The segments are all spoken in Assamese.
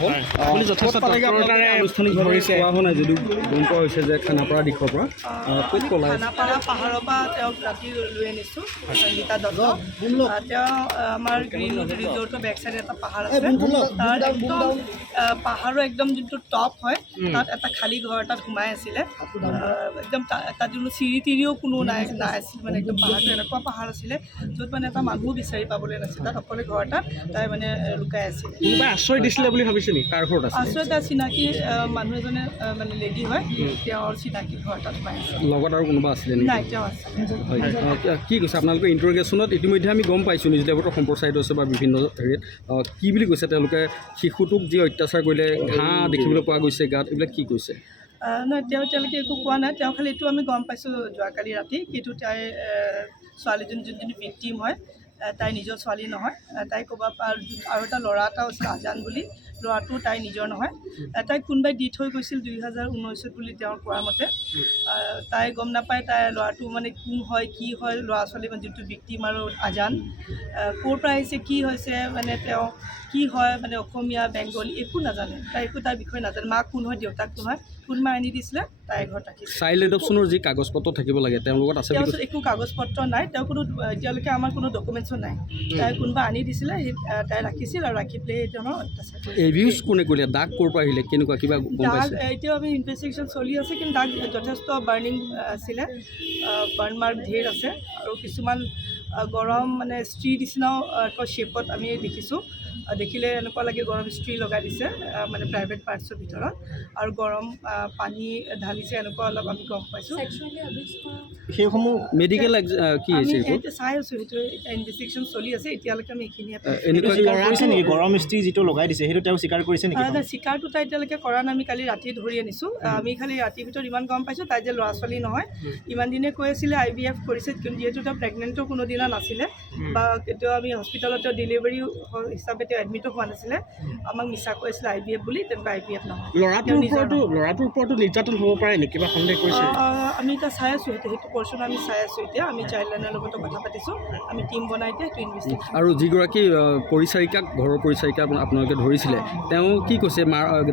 হ'ল আপুনি যথেষ্ট তৎপৰতাৰে আনুষ্ঠানিকভাৱে কোৱা হোৱা নাই যদিও গম পোৱা হৈছে যে খানাপাৰা দিশৰ পৰা ক'ত পলাই খানাপাৰা পাহাৰৰ পৰা তেওঁক ৰাতি লৈ আনিছোঁ সংগীতা দত্ত তেওঁ আমাৰ গ্ৰীণ ৰিজৰ্টৰ বেক চাইডে এটা পাহাৰ আছে তাৰ একদম পাহাৰৰ একদম যোনটো টপ হয় তাত এটা খালী ঘৰ এটাত সোমাই আছিলে একদম তাত কোনো চিৰি তিৰিও কোনো নাই আছিল মানে একদম পাহাৰটো এনেকুৱা পাহাৰ আছিলে য'ত মানে এটা মানুহ বিচাৰি পাবলৈ নাছিল তাত অকলে ঘৰ এটাত তাই মানে লুকাই আছিলে কোনোবাই আশ্ৰয় দিছিলে বুলি ভাবিছে নেকি কাৰ ঘৰত আছে আশ্ৰয় এটা চিনাকি মানুহ এজনে মানে লেডি হয় তেওঁৰ চিনাকি ঘৰ এটাত সোমাই আছে লগত আৰু কোনোবা আছিলে নেকি নাই তেওঁ আছে হয় কি কৈছে আপোনালোকে ইণ্টাৰগেশ্যনত ইতিমধ্যে আমি গম পাইছোঁ নিউজ লেভেলতো সম্প্ৰচাৰিত হৈছে বা বিভিন্ন হেৰিত কি বুলি কৈছে তেওঁলোকে শিশুটোক যি অত্যাচাৰ কৰিলে ঘাঁহ দেখিবলৈ পোৱা গৈছে গাত এইবিলাক কি কৈছে নহয় তেওঁ এতিয়ালৈকে একো কোৱা নাই তেওঁ খালি এইটো আমি গম পাইছোঁ যোৱাকালি ৰাতি কিন্তু তাইৰ ছোৱালীজনী যোনজনী ভিক্টিম হয় তাই নিজৰ ছোৱালী নহয় তাই ক'ৰবাৰ আৰু এটা ল'ৰা এটা আছিল আজান বুলি ল'ৰাটো তাই নিজৰ নহয় তাইক কোনোবাই দি থৈ গৈছিল 2019 বুলি তেওঁৰ কোৱাৰ মতে তাই গম নাপায় তাই ল'ৰাটো মানে কোন হয় কি হয় ল'ৰা ছোৱালী মানে যোনটো ভিক্টিম আৰু আজান ক'ৰ পৰা আহিছে কি হৈছে মানে তেওঁ কি হয় মানে অসমীয়া বেংগলী একো নাজানে তাই একো তাৰ বিষয়ে নাজানে মাক কোন হয় দেউতাক কোন হয় কোনোবাই আনি দিছিলে তাইৰ ঘৰত ৰাখিছে চাইল্ড এডপশ্যনৰ যি কাগজ পত্ৰ থাকিব লাগে তেওঁৰ লগত আছে তেওঁৰ একো কাগজ পত্ৰ নাই তেওঁ কোনো এতিয়ালৈকে আমাৰ কোনো ডকুমেণ্টছো নাই তাই কোনোবা আনি দিছিলে তাই ৰাখিছিল আৰু ৰাখি পেলাই তেওঁৰ অত্যাচাৰ এভিউজ কোনে কৰিলে দাগ ক'ৰ পৰা আহিলে কেনেকুৱা কিবা গম পাইছে এতিয়াও আমি ইনভেষ্টিগেশ্যন চলি আছে কিন্তু দাগ যথেষ্ট বাৰ্ণিং আছিলে বাৰ্ণ মাৰ্ক ধেৰ আছে আৰু কিছুমান গৰম মানে ষ্ট্ৰী নিচিনাও আকৌ শ্বেপত আমি দেখিছোঁ দেখিলে এনেকুৱা লাগে গৰম ষ্ট্ৰী লগাই দিছে মানে প্ৰাইভেট পাৰ্টছৰ ভিতৰত আৰু গৰম পানী ঢালিছে এনেকুৱা অলপ আমি গম পাইছোঁ সেইসমূহ মেডিকেল কি হৈছে সেইটো চাই আছোঁ সেইটো ইনভেষ্টিগেশ্যন চলি আছে এতিয়ালৈকে আমি এইখিনিয়ে নেকি গৰম ষ্ট্ৰী যিটো লগাই দিছে সেইটো তেওঁ স্বীকাৰ কৰিছে নেকি স্বীকাৰটো তাই এতিয়ালৈকে কৰা নাই আমি কালি ৰাতি ধৰি আনিছোঁ আমি খালি ৰাতিৰ ভিতৰত ইমান গম পাইছোঁ তাই যে ল'ৰা ছোৱালী নহয় ইমান দিনে কৈ আছিলে IVF কৰিছে কিন্তু যিহেতু তেওঁ প্ৰেগনেণ্টো কোনোদিনা নাছিলে বা কেতিয়াও আমি হস্পিটেলত ডেলিভাৰী হিচাপে তেওঁ এডমিটো হোৱা নাছিলে আমাক মিছা কৈ আছিলে IVF বুলি তেনেকুৱা IVF নহয় ল'ৰাটোৰ ওপৰতো নিৰ্যাতন হ'ব পাৰে নেকি কিবা সন্দেহ কৰিছে আমি এতিয়া চাই আছোঁ সেইটো পৰ্চন আমি চাই আছোঁ এতিয়া আমি চাইল্ড লাইনৰ লগতো কথা পাতিছোঁ আমি টিম বনাই এতিয়া এইটো ইনভেষ্টিগেশ্যন আৰু যিগৰাকী পৰিচাৰিকাক ঘৰৰ পৰিচাৰিকা আপোনালোকে ধৰিছিলে তেওঁ কি কৈছে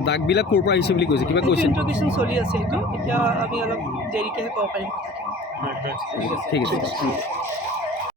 দাগবিলাক ক'ৰ পৰা আহিছে বুলি কৈছে কিবা কৈছে ইণ্টাৰগেশ্যন চলি আছে সেইটো এতিয়া আমি অলপ দেৰিকৈহে ক'ব পাৰিম ঠিক আছে